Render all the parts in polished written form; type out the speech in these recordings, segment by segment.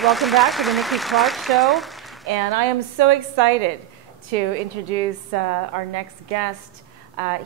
right, welcome back to the Nikki Clarke Show, and I am so excited to introduce our next guest.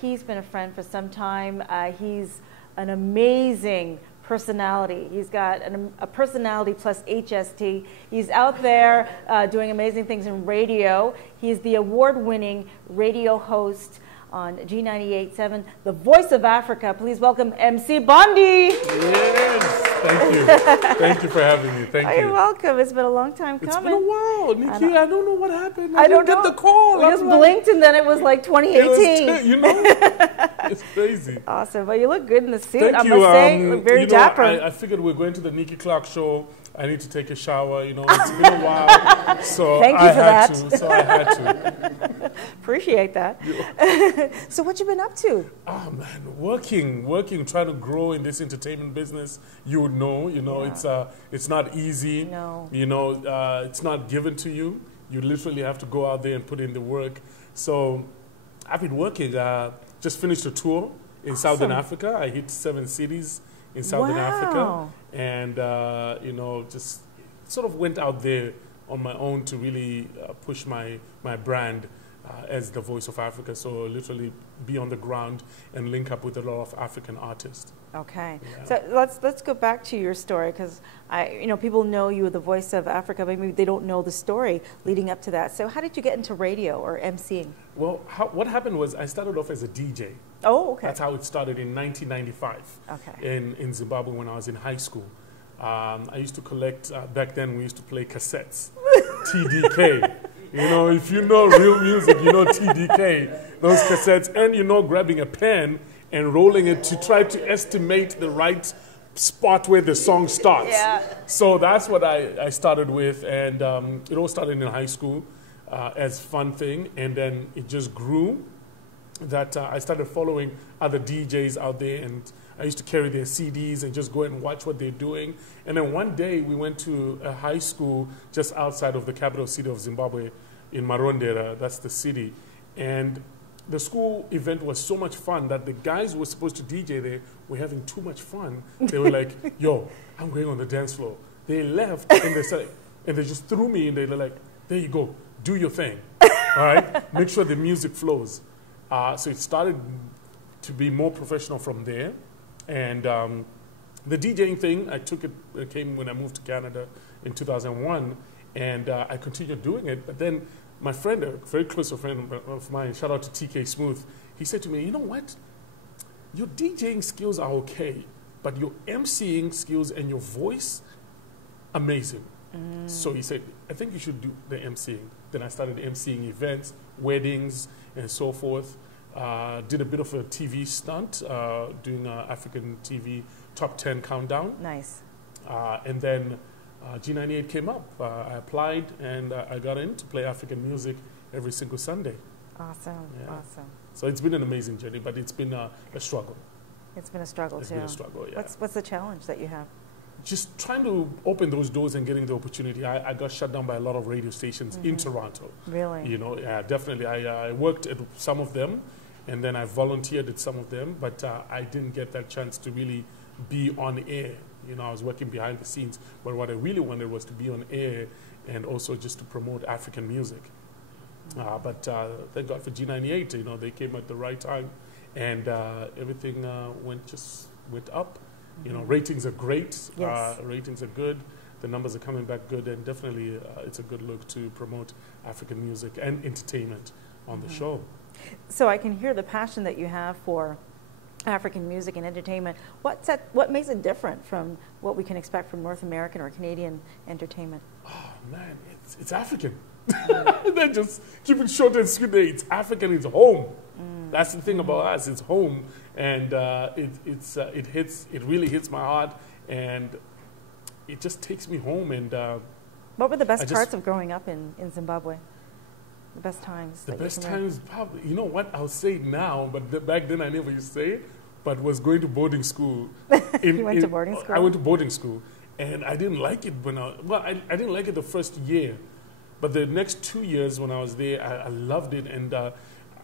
He's been a friend for some time. He's an amazing personality. He's got a personality plus HST. He's out there doing amazing things in radio. He's the award-winning radio host on G98.7, the voice of Africa. Please welcome MC Bundy. Yes, thank you. Thank you for having me. Thank you. You're welcome. It's been a long time coming. It's been a while, Nikki. I don't know what happened. I don't get the call. We just blinked and then it was like 2018. You know, it's crazy. Awesome. Well, you look good in the suit. Thank I you. must say, you look very dapper. I figured we're going to the Nikki Clarke Show. I need to take a shower. You know, it's been a while. So Thank you for that. So I had to. Appreciate that. So what you been up to? Oh man, working, trying to grow in this entertainment business. You would know, it's not easy. No. You know, it's not given to you. You literally have to go out there and put in the work. So I've been working. Just finished a tour in Southern Africa. I hit 7 cities in Southern Africa, and just sort of went out there on my own to really push my brand as the voice of Africa. So literally be on the ground and link up with a lot of African artists. Okay, Yeah. so let's go back to your story, because people know you are the voice of Africa, but maybe they don't know the story leading up to that. So how did you get into radio or MCing? Well, what happened was I started off as a DJ. Oh, okay. That's how it started in 1995. Okay. In Zimbabwe when I was in high school. I used to collect, back then we used to play cassettes, TDK. You know, if you know real music, you know TDK, those cassettes, and grabbing a pen and rolling it to try to estimate the right spot where the song starts. Yeah. So that's what I started with, and it all started in high school as fun thing, and then it just grew that I started following other DJs out there, and I used to carry their CDs and just go and watch what they're doing. And then one day we went to a high school just outside of the capital city of Zimbabwe in Marondera, that's the city. And the school event was so much fun that the guys who were supposed to DJ there were having too much fun. They were like, yo, I'm going on the dance floor. They left and they said, and they just threw me and they were like, there you go, do your thing. All right, make sure the music flows. So it started to be more professional from there. And the DJing thing, it came when I moved to Canada in 2001, and I continued doing it. But then my friend, a very close friend of mine, shout out to TK Smooth, he said to me, you know what? Your DJing skills are okay, but your MCing skills and your voice, amazing. So he said, I think you should do the MCing. Then I started MCing events, weddings, and so forth. Did a bit of a TV stunt, doing African TV Top 10 countdown. Nice. And then G98 came up. I applied and I got in to play African music every single Sunday. Awesome, Yeah. awesome. So it's been an amazing journey, but it's been a struggle. It's been a struggle It's too. been a struggle, yeah. What's the challenge that you have? Just trying to open those doors and getting the opportunity. I got shut down by a lot of radio stations in Toronto. Really? You know, yeah, definitely. I worked at some of them, and then I volunteered at some of them, but I didn't get that chance to really be on air. You know, I was working behind the scenes, but what I really wanted was to be on air and also just to promote African music. But thank God for G98, you know, they came at the right time, and everything went up. You know, ratings are great, Yes. ratings are good, the numbers are coming back good, and definitely it's a good look to promote African music and entertainment on the show. So I can hear the passion that you have for African music and entertainment. What makes it different from what we can expect from North American or Canadian entertainment? Oh man, it's African. They just keep it short and sweet. It's African. It's home. That's the thing about us. It's home, and it really hits my heart, and it just takes me home. And what were the best parts of growing up in Zimbabwe? The best times. The best times, probably. You know what? I'll say it now, but back then I never used to say it. But was going to boarding school. You went to boarding school? I went to boarding school, and I didn't like it when I didn't like it the first year, but the next 2 years when I was there, I loved it. And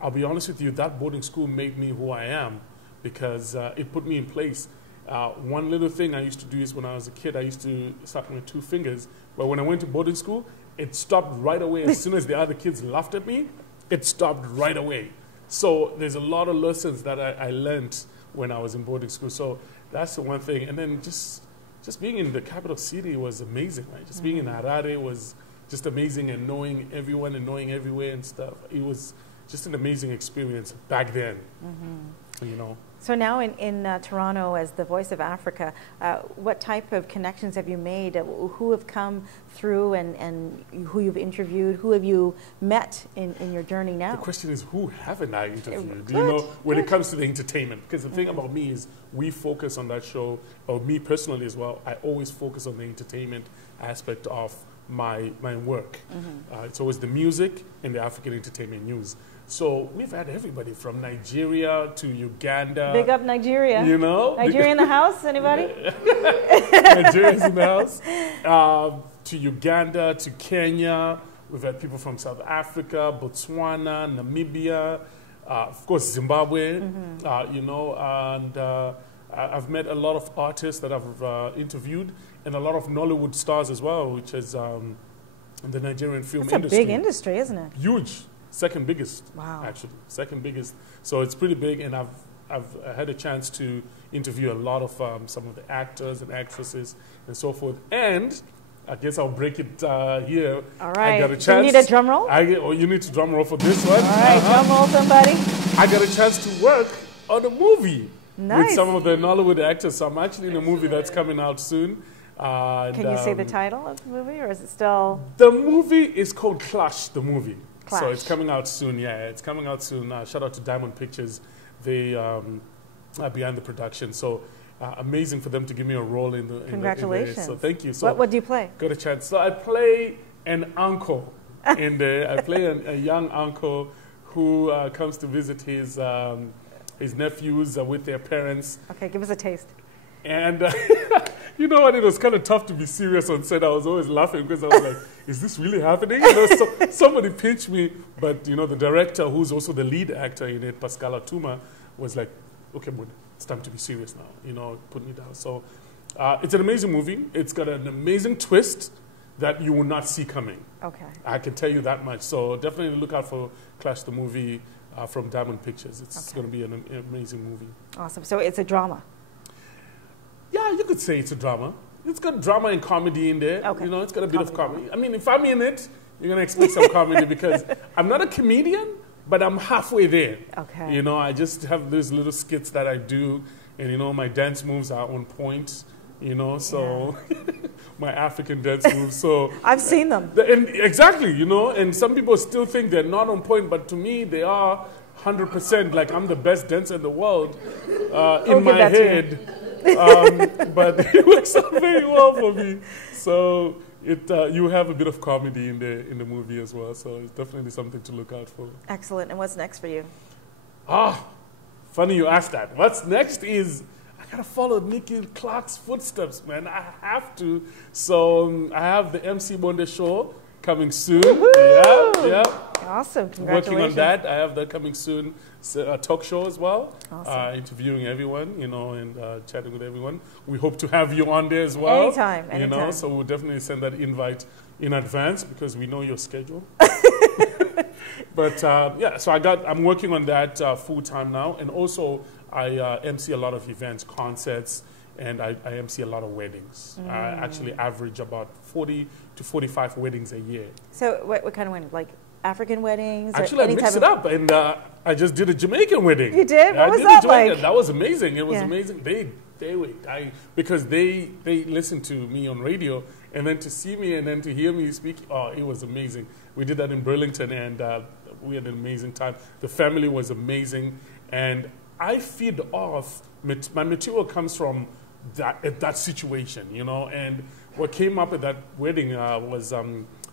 I'll be honest with you, that boarding school made me who I am, because it put me in place. One little thing I used to do is when I was a kid, I used to start with 2 fingers. But when I went to boarding school, it stopped right away. As soon as the other kids laughed at me, it stopped right away. So there's a lot of lessons that I learned when I was in boarding school. So that's the one thing. And then just being in the capital city was amazing, right? Just being in Harare was just amazing, and knowing everyone and knowing everywhere and stuff. It was just an amazing experience back then, you know. So now in Toronto, as the voice of Africa, what type of connections have you made? Who have come through and who you've interviewed? Who have you met in your journey now? The question is, who haven't I interviewed? You know, when it comes to the entertainment. Because the thing about me is we focus on that show, or me personally as well, I always focus on the entertainment aspect of my work. It's always the music and the African entertainment news. So we've had everybody from Nigeria to Uganda. Big up Nigeria. You know? Nigeria in the house, anybody? Nigeria's in the house. To Uganda, to Kenya. We've had people from South Africa, Botswana, Namibia, of course Zimbabwe, you know, and I've met a lot of artists that I've interviewed, and a lot of Nollywood stars as well, which is the Nigerian film industry. It's a big industry, isn't it? Huge. Second biggest, actually. Second biggest. So it's pretty big, and I've had a chance to interview a lot of some of the actors and actresses and so forth. And I guess I'll break it here. All right. I got a chance. Do you need a drum roll? You need to drum roll for this one. All right, drum roll somebody. I got a chance to work on a movie with some of the Nollywood actors. So I'm actually in a movie that's coming out soon. Can you say the title of the movie, or is it still? The movie is called Clash, the movie. Clash. So it's coming out soon, it's coming out soon. Shout out to Diamond Pictures. They are behind the production. So amazing for them to give me a role in the Congratulations. So thank you. So what do you play? Got a chance. So I play an uncle in there. I play a young uncle who comes to visit his nephews with their parents. Okay, give us a taste. And you know what? It was kind of tough to be serious on set. I was always laughing because I was like, is this really happening? You know, so somebody pinched me. But, you know, the director, who's also the lead actor in it, Pascal Atuma, was like, okay, but it's time to be serious now. You know, put me down. So it's an amazing movie. It's got an amazing twist that you will not see coming. Okay. I can tell you that much. So definitely look out for Clash the movie from Diamond Pictures. It's going to be an amazing movie. Awesome. So it's a drama. Yeah, you could say it's a drama. It's got drama and comedy in there. Okay. You know, it's got a bit of comedy. I mean, if I'm in it, you're going to expect some comedy because I'm not a comedian, but I'm halfway there. Okay. You know, I just have these little skits that I do, and, you know, my dance moves are on point, you know, so my African dance moves. So I've seen them. And exactly, you know, and some people still think they're not on point, but to me, they are 100%. Like, I'm the best dancer in the world in my head. But it works out very well for me. So you have a bit of comedy in the movie as well. So it's definitely something to look out for. Excellent. And what's next for you? Funny you asked that. What's next is I gotta follow Nikki Clarke's footsteps, man. I have to. So I have the MC Bundy show coming soon. Yeah. Awesome. Congratulations. Working on that. I have that coming soon. A talk show as well. Awesome. Interviewing everyone, you know, and chatting with everyone. We hope to have you on there as well. Anytime. You know, so we'll definitely send that invite in advance because we know your schedule. But so I'm working on that full time now, and also I MC a lot of events, concerts, and I MC a lot of weddings. I actually average about 40 to 45 weddings a year. So what kind of wedding? Like African weddings? Actually, I mixed it up, and I just did a Jamaican wedding. You did? What was that like? That was amazing. It was amazing. Because they listened to me on radio, and then to see me and then to hear me speak, it was amazing. We did that in Burlington, and we had an amazing time. The family was amazing, and I feed off. My material comes from that situation, you know. And what came up at that wedding was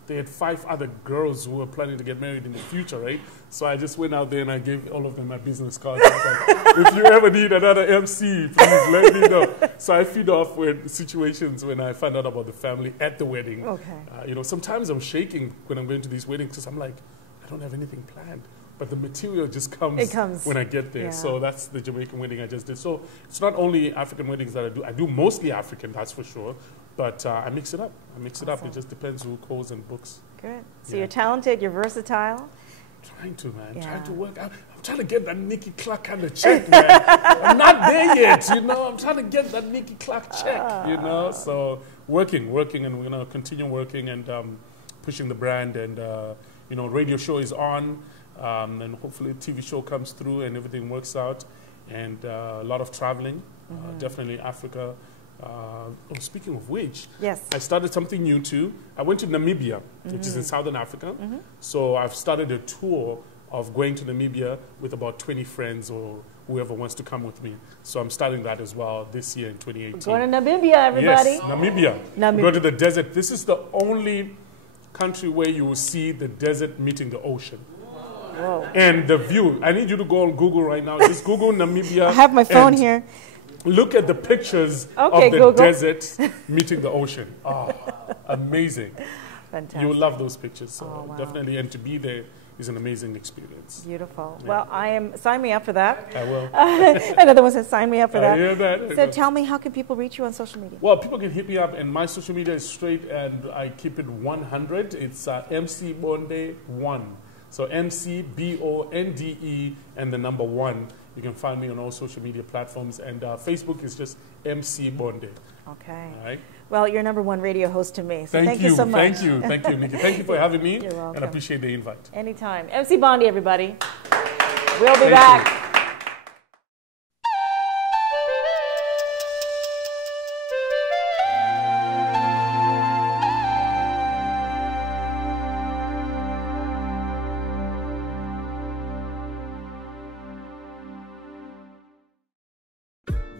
they had 5 other girls who were planning to get married in the future, right? So I just went out there and I gave all of them my business cards. If you ever need another MC, please let me know. So I feed off with situations when I find out about the family at the wedding. Okay. You know, sometimes I'm shaking when I'm going to these weddings because I'm like, I don't have anything planned. but the material just comes when I get there. Yeah. So that's the Jamaican wedding I just did. So it's not only African weddings that I do. I do mostly African, that's for sure. But I mix it up. It just depends who calls and books. Good. So you're talented, you're versatile. Trying to, man. Yeah. Trying to work. I'm trying to get that Nikki Clarke kind of check, man. I'm not there yet, you know. I'm trying to get that Nikki Clarke check, you know. So working, and we're going to continue working and pushing the brand. And, you know, radio show is on. And hopefully a TV show comes through and everything works out. And a lot of traveling, definitely Africa. Speaking of which, yes, I started something new too. I went to Namibia, which is in Southern Africa. So I've started a tour of going to Namibia with about 20 friends or whoever wants to come with me. So I'm starting that as well this year in 2018. Going to Namibia, everybody. Yes, Namibia. Go to the desert. This is the only country where you will see the desert meeting the ocean. Whoa. And the view. I need you to go on Google right now. Just Google Namibia. I have my phone here. Look at the pictures of the Google. desert meeting the ocean. Oh, amazing. Fantastic. You will love those pictures. So wow. definitely, and to be there is an amazing experience. Beautiful. Yeah. Well, sign me up for that. I will. Another one says, sign me up for that. I hear that. So tell me, how can people reach you on social media? Well, people can hit me up, and my social media is straight, and I keep it 100. It's MC Bonde 1. So MCBONDE and the number 1. You can find me on all social media platforms, and Facebook is just MC Bonde. Okay. All right. Well, you're #1 radio host to me, so thank you you so much. Thank you, Nikki. Thank you for having me. You're welcome. And I appreciate the invite. Anytime. MC Bundy, everybody. We'll be back.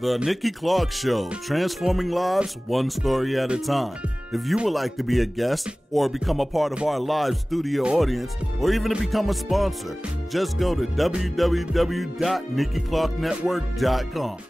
The Nikki Clarke Show, transforming lives one story at a time. If you would like to be a guest or become a part of our live studio audience or even to become a sponsor, just go to www.NikkiClarkeNetwork.com.